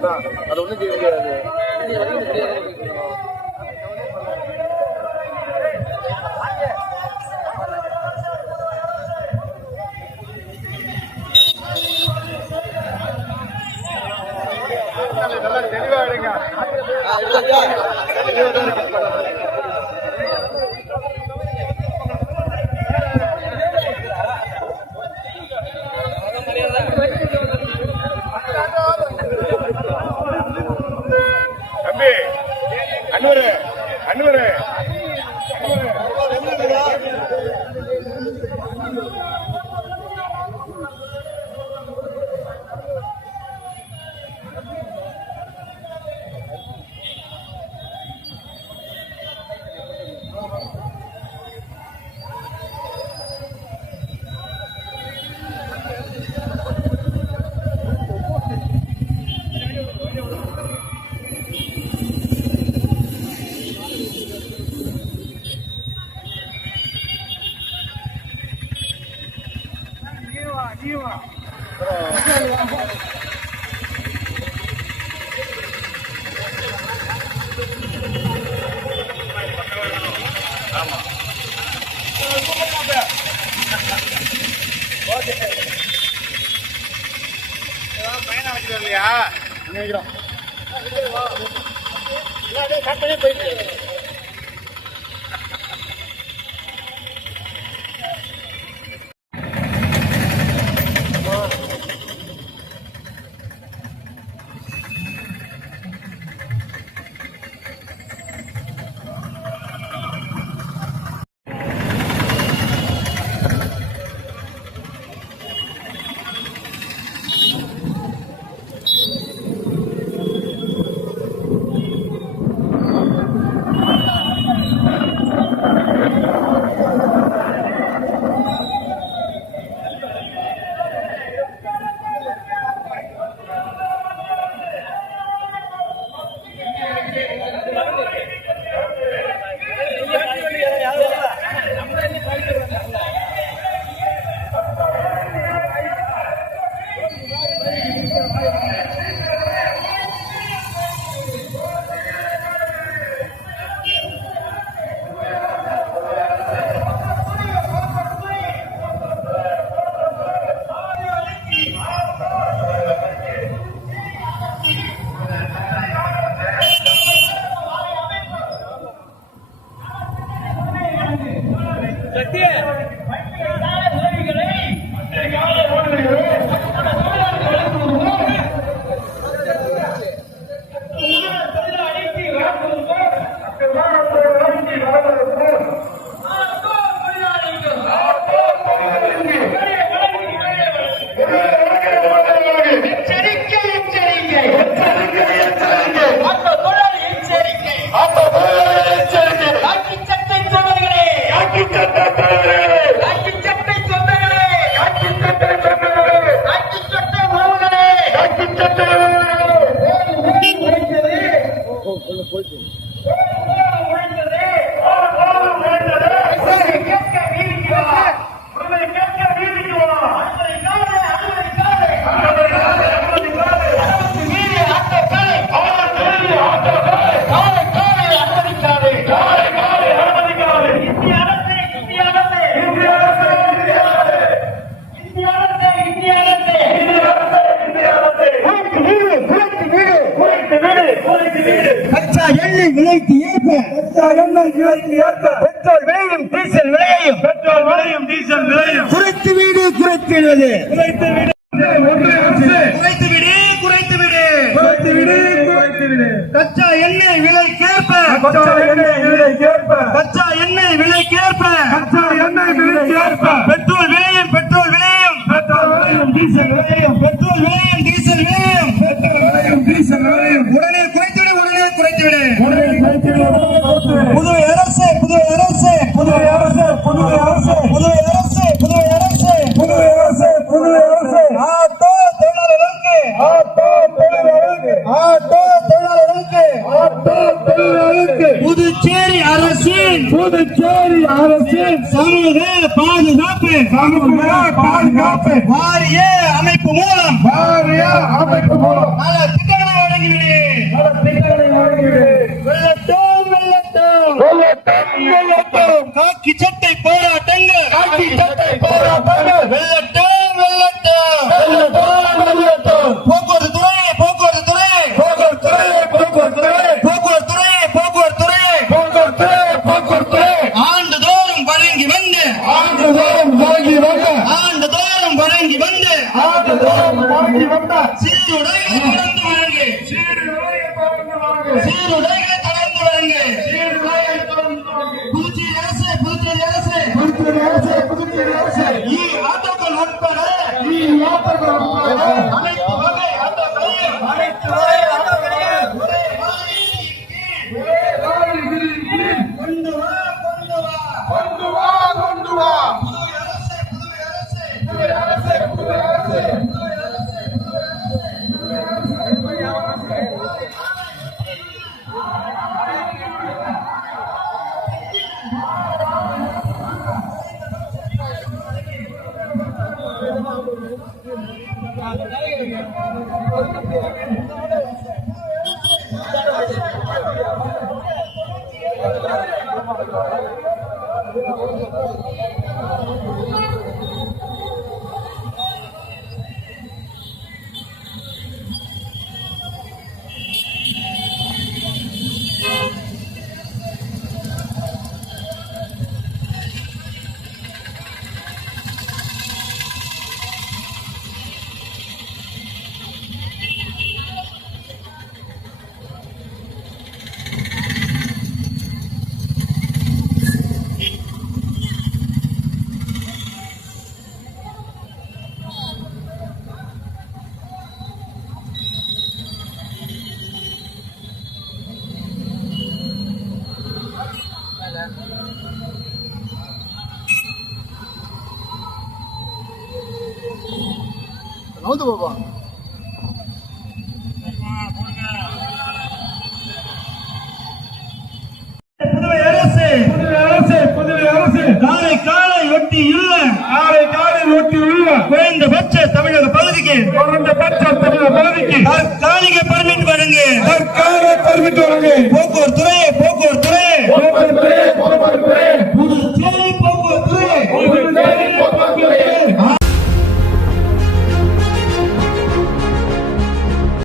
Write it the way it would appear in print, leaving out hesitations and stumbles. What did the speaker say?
அது ஒன்றும் செய்ய முடியாது. நல்லா தெளிவா எடுங்க. தம்பி அன்வரு அன்வரு இல்லையா போயிட்டு விலைக்கு ஏற்ப பெட்ரோல் விலையும் டீசல் விலையும் குறைத்து விடுவது கச்சா எண்ணெய் விலைக்கேற்ப பெட்ரோல் விலையும் டீசல் விலையும் உடனே குறைத்துவிடு புதுவை அரசு ஆட்டோ தொழிலாளர்களுக்கு புதுச்சேரி அரசின் சமூக பாதுகாப்பு வாரிய அமைப்பு மூலம் பல திட்டங்களை வெல்லட்டும் காக்கி சட்டை போராட்டங்கள் காக்கி சட்டை போராட்டங்கள் வெல்லட்டும் வெல்லட்டும் வெல்லட்டும் வெல்லட்டும் போக்குவரத்து துறையே போக்குவரத்து துறையே போக்குவரத்து துறை போக்குவரத்து துறையே போக்குவரத்து துறையே போக்குவரத்து துறை ஆண்டுதோறும் வழங்கி வந்து ஆண்டுதோறும் வழங்கி வந்த ஆண்டுதோறும் வழங்கி வந்து ஆண்டுதோறும் வழங்கி வந்த சீருடைகளை தொடர்ந்து வழங்கு சீருடையை தொடர்ந்து வாங்க சீருடைகளை தொடர்ந்து வழங்கு சீருடையை தொடர்ந்து வாங்க புதுச்சேரி அரசு புதுச்சேரி அரசு புதுச்சேரி அரசு இ ஆட்டோக்கள் உட்பட யாத்திரை அனைத்து வகை ஆட்டோக்களையும் அனைத்து வகை ஆட்டோக்களையும் ஒரே வாரியின் கீழ் ஒரே வாரியின் கீழ் கொண்டு வா கொண்டு வா கொண்டு வா கொண்டு வா புதுவை அரசு புதுவை அரசு புதுவை அரசு புதுவை அரசு நவுந்து பாப்பா புதுவை அரசு புதுவை அரசு காலை காலை ஒட்டி இல்ல காலை ஒட்டி உள்ள குறைந்தபட்ச தமிழக பகுதிக்கு குறைந்தபட்ச தமிழக பகுதிக்கு தற்காலிக பர்மிட் வழங்கு தற்கால பர்மிட் வழங்கு போக்குவரத்து துறையே